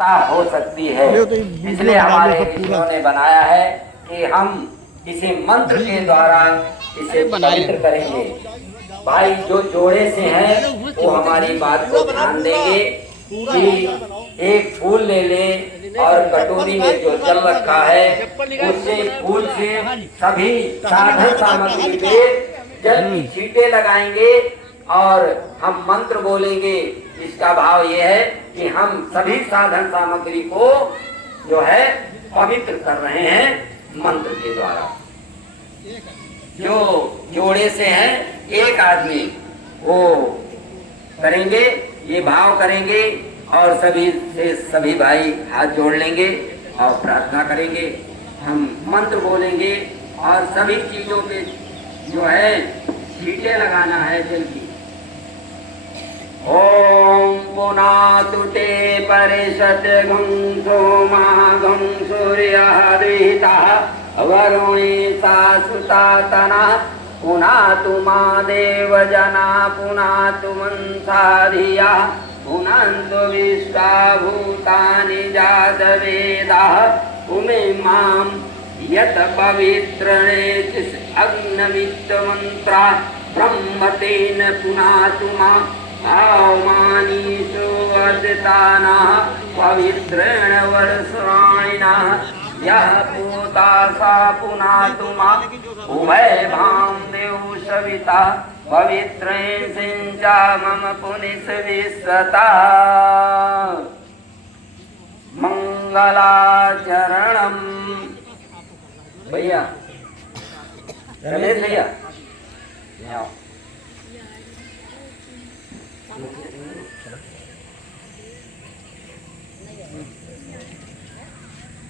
पवित्रता हो सकती है। इसलिए हमारे ऋषियों ने बनाया है कि हम इसी मंत्र के द्वारा इसे पवित्र करेंगे। भाई जो जोड़े से हैं वो हमारी बात को ध्यान देंगे कि एक फूल ले ले और कटोरी में जो जल रखा है उससे फूल से सभी साधन सामग्री पे जल की छींटे लगाएंगे और हम मंत्र बोलेंगे। इसका भाव ये है कि हम सभी साधन सामग्री को जो है पवित्र कर रहे हैं मंत्र के द्वारा। जो जोड़े से हैं एक आदमी वो करेंगे, ये भाव करेंगे और सभी से सभी भाई हाथ जोड़ लेंगे और प्रार्थना करेंगे। हम मंत्र बोलेंगे और सभी चीजों पे जो है छींटे लगाना है जल की। ओम पुनातु ते परिषद गं सोमा गं सूर्यः दुहितः वरुणी सासुता तना पुनातु मा देव जना पुनातु मनसा धिया पुनन्तु विश्वा भूतानि जात वेदाः उमे मां यत पवित्रणे अग्नमित मंत्रा ब्रह्मतेन पुनातु मा आवमानीषु वर्धितानः पवित्रेण वर्षाणिनः यः पूता सा पुनातु मा उभय भां देव सविता पवित्रेण सिंचा मम पुनिस विश्वता मंगलाचरणम। भैया रमेश भैया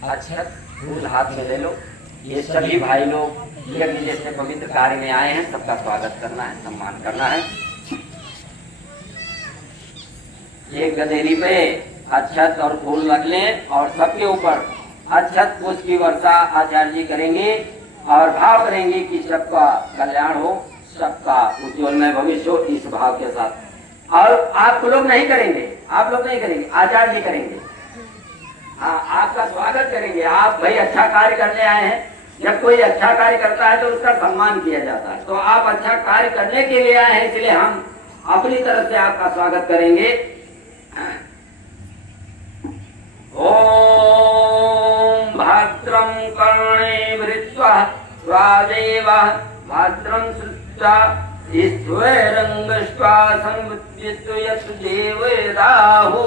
अच्छा फूल हाथ में ले लो। ये सभी भाई लोग यज्ञ जैसे पवित्र कार्य में आए हैं, सबका स्वागत करना है, सम्मान करना है। एक गदेरी पे अक्षत और फूल रख लें और सबके ऊपर अक्षत पुष्प की वर्षा आचार्य जी करेंगे और भाव करेंगे कि सबका कल्याण हो, सबका उज्ज्वलमय भविष्य हो, इस भाव के साथ। और आप लोग नहीं करेंगे, आप लोग नहीं करेंगे, आचार्य जी करेंगे। हाँ, आपका स्वागत करेंगे। आप भाई अच्छा कार्य करने आए हैं, जब कोई अच्छा कार्य करता है तो उसका सम्मान किया जाता है। तो आप अच्छा कार्य करने के लिए आए हैं, इसलिए हम अपनी तरफ से आपका स्वागत करेंगे। ओम भद्रं कर्णेभिर्यजत्वा स्वादेवा भद्रं श्रुत्वा ईश्वरंगस्त्वा संविद्यतु यत् देवदाहो।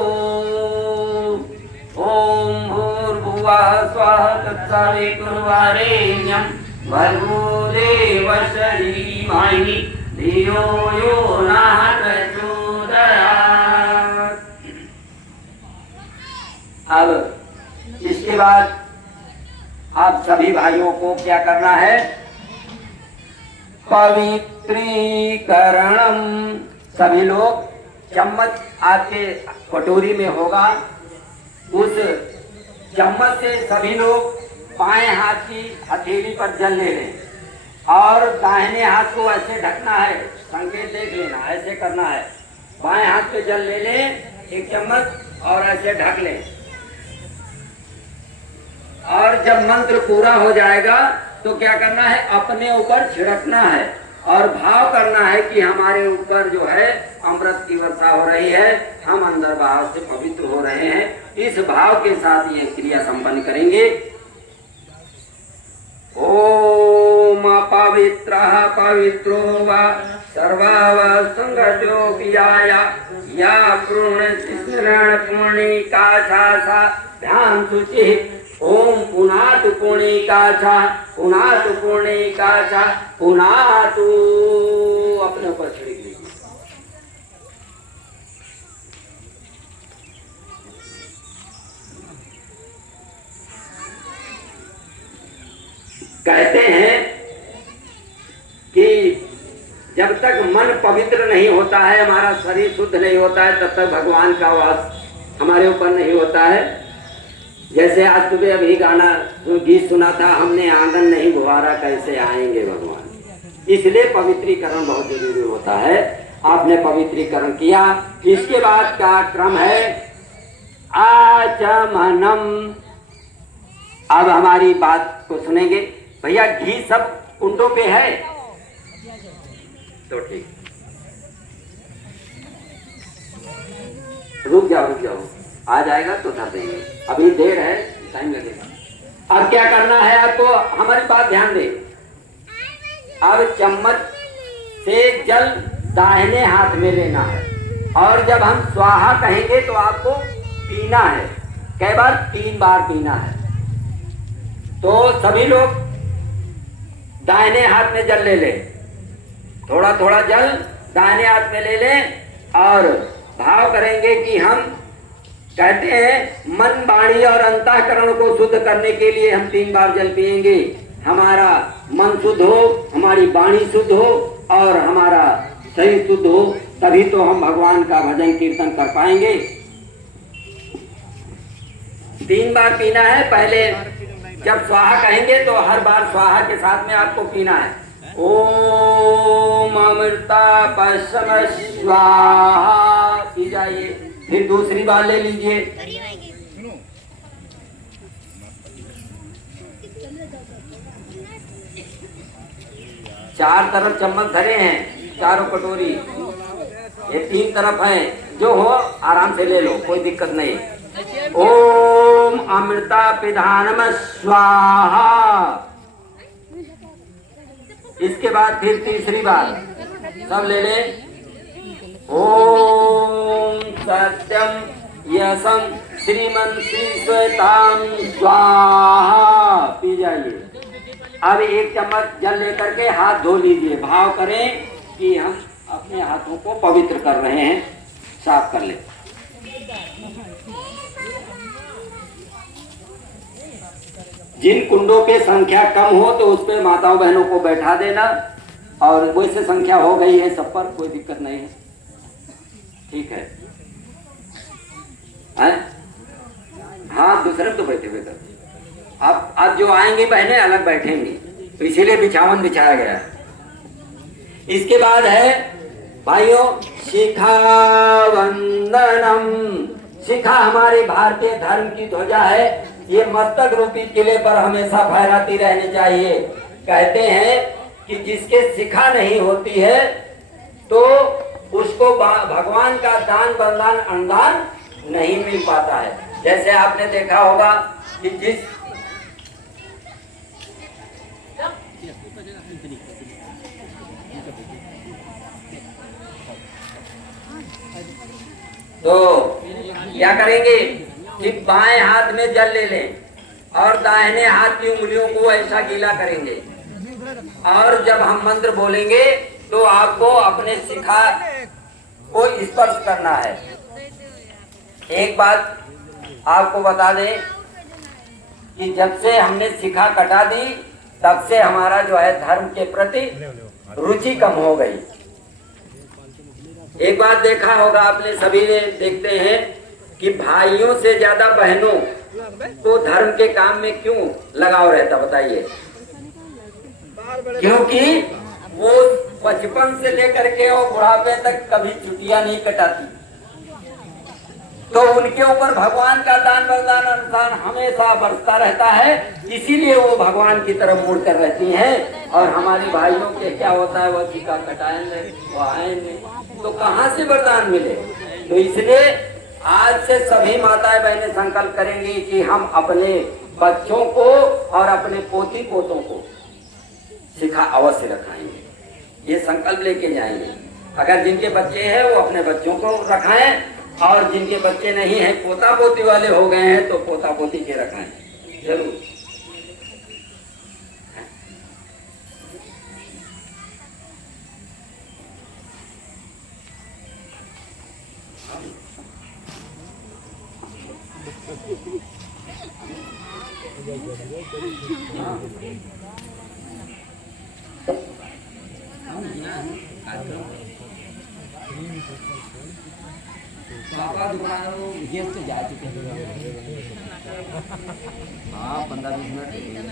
ओम भूर्भुवः स्वः तत्सवितुर्वरेण्यं भर्गो देवस्य धीमहि धियो यो नः प्रचोदयात्। अब इसके बाद आप सभी भाइयों को क्या करना है? पवित्रीकरणम। सभी लोग चम्मच आपके कटोरी में होगा, उस चम्मच से सभी लोग बाएं हाथ की हथेली पर जल ले लें और दाहिने हाथ को ऐसे ढकना है। संकेत देख लेना, ऐसे करना है। बाएं हाथ पे जल ले लें एक चम्मच और ऐसे ढक लें। और जब मंत्र पूरा हो जाएगा तो क्या करना है? अपने ऊपर छिड़कना है और भाव करना है कि हमारे ऊपर जो है अमृत की वर्षा हो रही है, हम अंदर भाव से पवित्र हो रहे हैं। इस भाव के साथ ये क्रिया संपन्न करेंगे। ओम पवित्रः पवित्रो वा सर्वावस्थंगजो वियाया या पूर्ण पुण्यिका सा ध्यान शुचि। ओम पुनातु पुण्यिका चा पुनातु पुण्यिका चा पुनातु। अपने ऊपर छिड़क लीजिए। कहते हैं कि जब तक मन पवित्र नहीं होता है, हमारा शरीर शुद्ध नहीं होता है, तब तक भगवान का वास हमारे ऊपर नहीं होता है। जैसे आज सुबह अभी गाना गीत सुना था, हमने आंगन नहीं बुहारा कैसे आएंगे भगवान। इसलिए पवित्रीकरण बहुत जरूरी होता है। आपने पवित्रीकरण किया। इसके बाद का क्रम है आचमनम। अब हमारी बात को सुनेंगे। भैया घी सब कुंडों पे है तो ठीक, रुक जाओ, आ जाएगा तो धर देंगे, अभी देर है, टाइम लगेगा। अब क्या करना है आपको, हमारी बात ध्यान दे। अब चम्मच से जल दाहिने हाथ में लेना है और जब हम स्वाहा कहेंगे तो आपको पीना है। कई बार 3 बार पीना है। तो सभी लोग दाहिने हाथ में जल ले लें, थोड़ा थोड़ा जल दाहिने हाथ में ले लें और भाव करेंगे कि हम कहते हैं मन, वाणी और अंतःकरण को शुद्ध करने के लिए हम 3 बार जल पिएंगे। हमारा मन शुद्ध हो, हमारी वाणी शुद्ध हो और हमारा शरीर शुद्ध हो, तभी तो हम भगवान का भजन कीर्तन कर पाएंगे। 3 बार पीना है। पहले जब स्वाहा कहेंगे तो हर बार स्वाहा के साथ में आपको पीना है। ओम अमृता पश्चिम स्वाहा पी जाइए। फिर दूसरी बार ले लीजिए। चार तरफ चम्मच धरे हैं, चारों कटोरी, ये 3 तरफ है, जो हो आराम से ले लो, कोई दिक्कत नहीं। ओम अमृता पिधानम स्वाहा। इसके बाद फिर तीसरी बार सब ले ले। ओम सत्यम यशम श्रीमन श्री श्वेताम स्वाहा पी जाइए। अब 1 चम्मच जल लेकर के हाथ धो लीजिए। भाव करें कि हम अपने हाथों को पवित्र कर रहे हैं, साफ कर ले। जिन कुंडों पे संख्या कम हो तो उस पे माताओं बहनों को बैठा देना, और वैसे संख्या हो गई है सब पर, कोई दिक्कत नहीं है, ठीक है। हाँ, दूसरे तो बैठे हुए कर। अब जो आएंगी बहनें अलग बैठेंगी, तो इसीलिए बिछावन बिछाया गया। इसके बाद है भाइयों शिखा वंदनम। शिखा हमारे भारतीय धर्म की ध्वजा है, ये मस्तक रूपी किले पर हमेशा फहराती रहनी चाहिए। कहते हैं कि जिसके शिखा नहीं होती है तो उसको भगवान का दान बरदान अनुदान नहीं मिल पाता है। जैसे आपने देखा होगा कि जिस तो क्या करेंगे कि बाएं हाथ में जल ले लें और दाहिने हाथ की उंगलियों को ऐसा गीला करेंगे, और जब हम मंत्र बोलेंगे तो आपको अपने शिखा को स्पर्श करना है। एक बात आपको बता दें कि जब से हमने शिखा कटा दी तब से हमारा जो है धर्म के प्रति रुचि कम हो गई। एक बात देखा होगा आपने, सभी ने देखते हैं कि भाइयों से ज्यादा बहनों को धर्म के काम में क्यों लगाव रहता, बताइए? क्योंकि वो बचपन से लेकर के वो बुढ़ापे तक कभी छुट्टियां नहीं कटाती, तो उनके ऊपर भगवान का दान वरदान अनुदान हमेशा बरसता रहता है, इसीलिए वो भगवान की तरफ मुड़ कर रहती हैं। और हमारी भाइयों के क्या होता है, वो टीका कटाएंगे, वो आएंगे, तो कहाँ से वरदान मिले? तो इसलिए आज से सभी माताएं बहनें संकल्प करेंगी कि हम अपने बच्चों को और अपने पोती पोतों को शिखा अवश्य रखाएंगे। ये संकल्प लेके जाएंगे। अगर जिनके बच्चे हैं वो अपने बच्चों को रखाएं, और जिनके बच्चे नहीं हैं, पोता पोती वाले हो गए हैं, तो पोता पोती के रखाएं जरूर। तो जा चुके हैं। हाँ, 15-20 मिनट।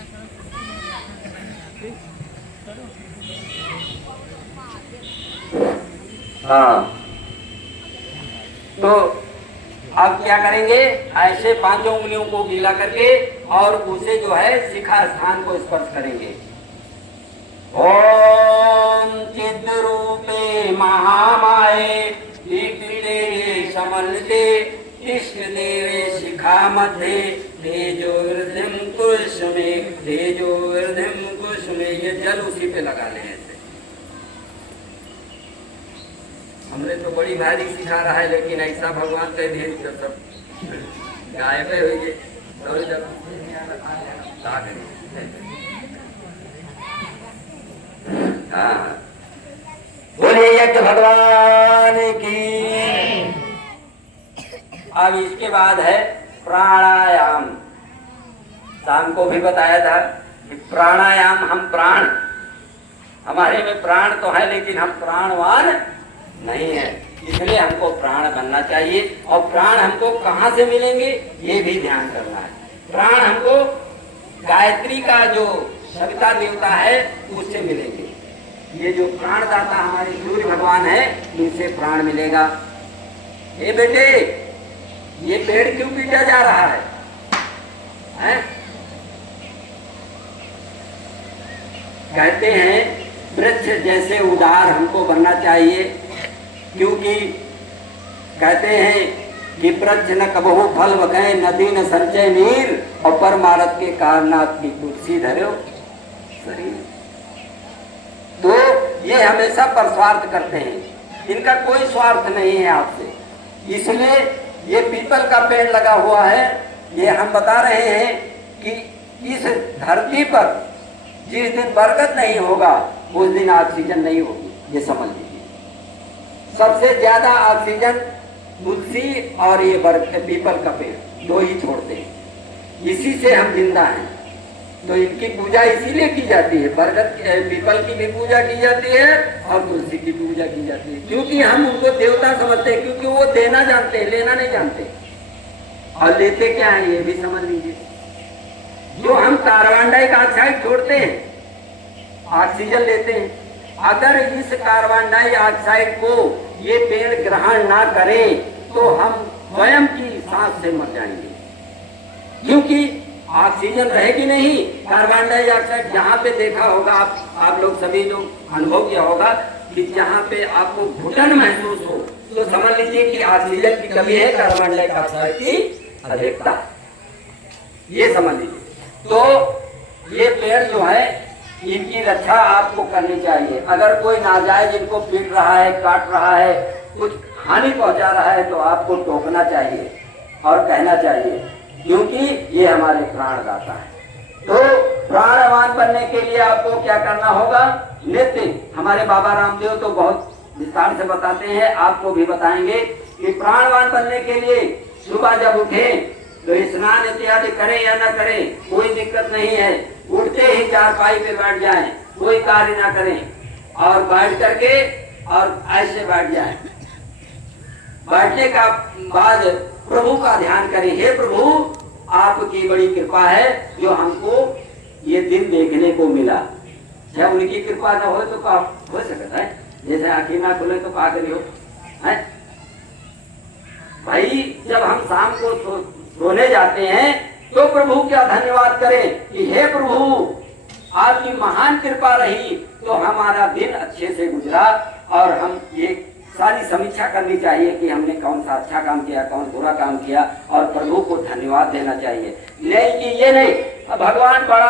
हाँ, तो अब क्या करेंगे, ऐसे पांचों उंगलियों को गीला करके और उसे जो है शिखा स्थान को स्पर्श करेंगे। ओम चिद्रूपे महामाये दीप्तिदेवे समन्विते कृष्णदेवे शिखा मध्ये तेजोर्धिम कुसुमे तेजोर्धिम कुसुमे। ये जल उसी पे लगा लें ऐसे। हमने तो बड़ी भारी सिखा रहा है, लेकिन ऐसा भगवान के भेज कर सब गायब हो गए। बोले यज्ञ भगवान की। अब इसके बाद है प्राणायाम। शाम को भी बताया था कि प्राणायाम, हम प्राण, हमारे में प्राण तो है लेकिन हम प्राणवान नहीं है, इसलिए हमको प्राण बनना चाहिए। और प्राण हमको कहाँ से मिलेंगे ये भी ध्यान करना है। प्राण हमको गायत्री का जो सविता देवता है उससे मिलेंगे। ये जो प्राणदाता हमारे सूर्य भगवान है इनसे प्राण मिलेगा। ए बेटे, ये पेड़ क्यों पीटा जा रहा है, हैं? कहते हैं वृक्ष जैसे उदार हमको बनना चाहिए, क्योंकि कहते हैं कि वृक्ष न कबहू फल बखे, नदी न संचय नीर, और परमारथ के कारनाथ की कुर्सी धरो शरीर। तो ये हमेशा परस्वार्थ करते हैं, इनका कोई स्वार्थ नहीं है आपसे। इसलिए ये पीपल का पेड़ लगा हुआ है। ये हम बता रहे हैं कि इस धरती पर जिस दिन बरकत नहीं होगा उस दिन ऑक्सीजन नहीं होगी, ये समझ लीजिए। सबसे ज्यादा ऑक्सीजन तुलसी और ये पीपल का पेड़ दो ही छोड़ते हैं, इसी से हम जिंदा हैं। तो इनकी पूजा इसीलिए की जाती है, बरगद पीपल की भी पूजा की जाती है और तुलसी की पूजा की जाती है, क्योंकि हम उनको देवता समझते हैं, क्योंकि वो देना जानते हैं, लेना नहीं जानते। और लेते क्या है ये भी समझ लीजिए। जो हम कार्बन डाइऑक्साइड छोड़ते हैं, ऑक्सीजन लेते हैं। अगर इस कार्बन डाइऑक्साइड को ये पेड़ ग्रहण ना करें तो हम स्वयं की सांस से मर जाएंगे, क्योंकि ऑक्सीजन रहेगी नहीं। कार्बन डाइऑक्साइड जहाँ पे देखा होगा आप लोग सभी लोग अनुभव किया होगा कि जहाँ पे आपको घुटन महसूस हो तो समझ लीजिए कि ऑक्सीजन की कमी है, कार्बन डाइऑक्साइड की अधिकता, ये समझ लीजिए। तो ये पेड़ जो है इनकी रक्षा आपको करनी चाहिए। अगर कोई नाजायज इनको पीट रहा है, काट रहा है, कुछ हानि पहुंचा रहा है तो आपको टोकना चाहिए और कहना चाहिए, क्योंकि ये हमारे प्राणदाता है। तो प्राणवान बनने के लिए आपको क्या करना होगा, नित्य। हमारे बाबा रामदेव तो बहुत विस्तार से बताते हैं, आपको भी बताएंगे कि प्राणवान बनने के लिए सुबह जब उठे तो स्नान इत्यादि करें या न करें कोई दिक्कत नहीं है। उठते ही चारपाई पे बैठ जाएं, कोई कार्य ना करें और बैठ करके और ऐसे बैठ जाएं। बैठने का बाद प्रभु का ध्यान करें। हे प्रभु, आपकी बड़ी कृपा है जो हमको ये दिन देखने को मिला। जब उनकी कृपा न हो तो क्या हो सकता है, जैसे आंखें ना खुले तो क्या करियो है भाई। जब हम शाम को सोने जाते हैं तो प्रभु क्या धन्यवाद करें कि हे प्रभु, आपकी महान कृपा रही तो हमारा दिन अच्छे से गुजरा। और हम ये सारी समीक्षा करनी चाहिए कि हमने कौन सा अच्छा काम किया, कौन बुरा काम किया, और प्रभु को धन्यवाद देना चाहिए। नहीं कि ये नहीं भगवान बड़ा